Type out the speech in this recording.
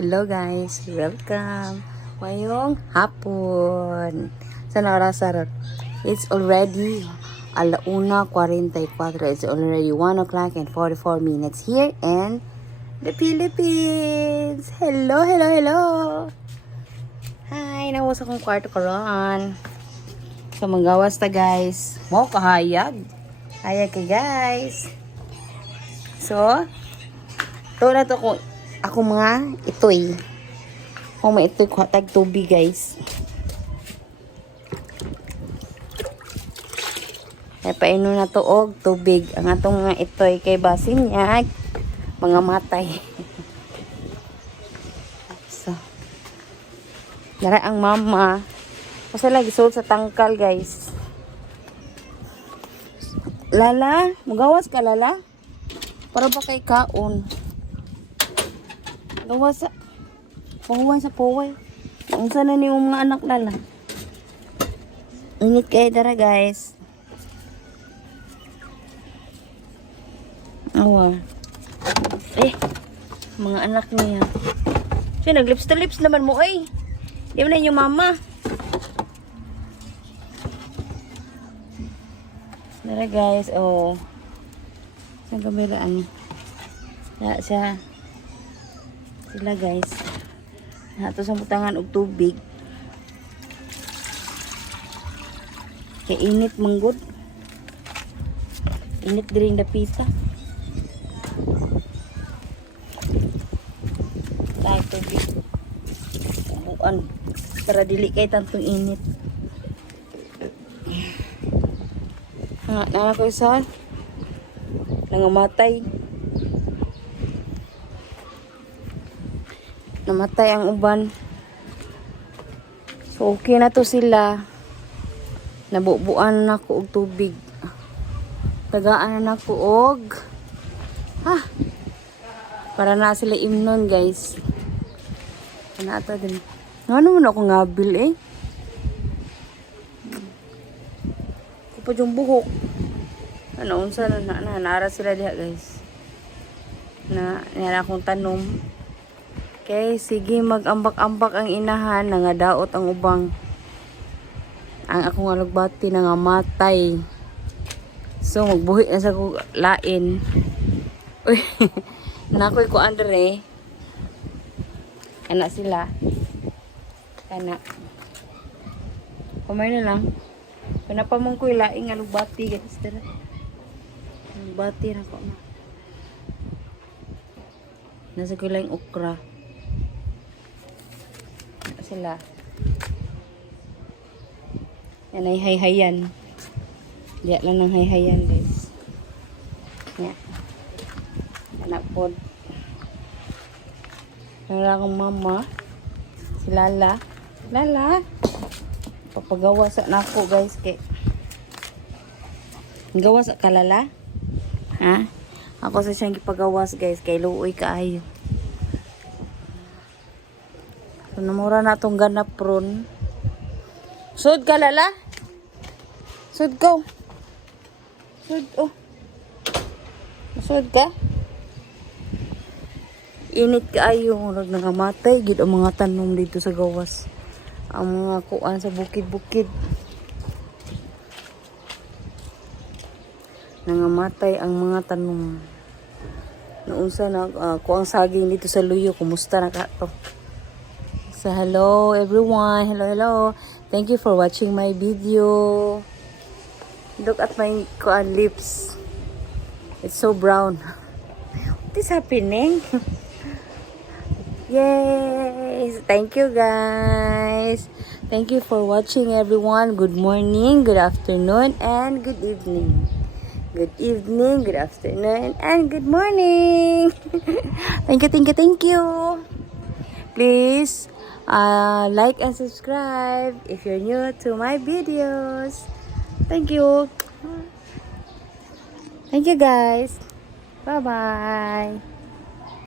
Hello guys, welcome. Ngayong hapon. Sana oras sarot. It's already alauna 44. It's already 1 o'clock and 44 minutes here in the Philippines. Hello, hello, hello. Hi, nawas akong kwarto karon. So, magawas ta guys. Mo kahayag. Hayag ka guys. So, to na to ko ako mga itoy. Kung may itoy ko tag tubig guys. Ay painom na to og tubig. Ang atong mga itoy kay basin niya mga matay. so, Nara ang mama. Kasi lagi suot sa tangkal guys. Lala, mugawas ka lala? Para ba kay kaon? Gawas sa... Pahuwan sa puway. Ang sana ni mga anak lala. Init kayo dara guys. Awa. Eh, mga anak niya. Siya, naglips to lips naman mo ay. Di mo na yung mama. Dara guys, oh. Saan kameraan? Ya, siya. Sila guys. Nato sa butangan og tubig. Kay init manggod. Init diri dapita. Tayo tubig. Buan. Para dili kay tantong init. Ha, nana ko isa. Nangamatay. Namatay ang uban. So, okay na to sila. Nabubuan na ko og tubig. Tagaan na ko og ha para na sila imnon guys. Ano ata din. Ano naman ako ngabil eh. Kapag yung buhok. Ano, unsa na, na, na nara sila diha guys. Na, nara akong tanom. Okay, sige mag-ambak-ambak ang inahan na nga daot ang ubang. Ang akong alugbati na nga matay. So, magbuhi na sa ko lain. Uy, nakoy ko andre. Anak sila. Anak. Kumay na lang. Pinapamong ko laing alugbati guys. Dara. Alugbati na ko na. Nasa ko lang okra. Sila. Yan ay hayhayan. Diya lang ng hayhayan guys. Yan. Anak po. Wala akong mama. Si Lala. Lala. Papagawa sa nako guys kay. Gawa sa kalala? Ha? Ako sa siyang gipagawas guys kay luoy kaayo. So namura na tong ganap ron. Sud ka lala? Sud ko. Sud oh. Sud ka? Init kaayo murag nangamatay gid ang mga tanom dito sa gawas. Ang mga kuan sa bukid-bukid. Nangamatay ang mga tanom. Naunsa na uh, kuang saging dito sa luyo. Kumusta na ka to? So hello everyone. Hello, hello. Thank you for watching my video. Look at my lips. It's so brown. What is happening? Yay! Thank you guys. Thank you for watching everyone. Good morning, good afternoon, and good evening. Good evening, good afternoon, and good morning. thank you, thank you, thank you. Please uh, like and subscribe if you're new to my videos. Thank you. Thank you guys. Bye-bye.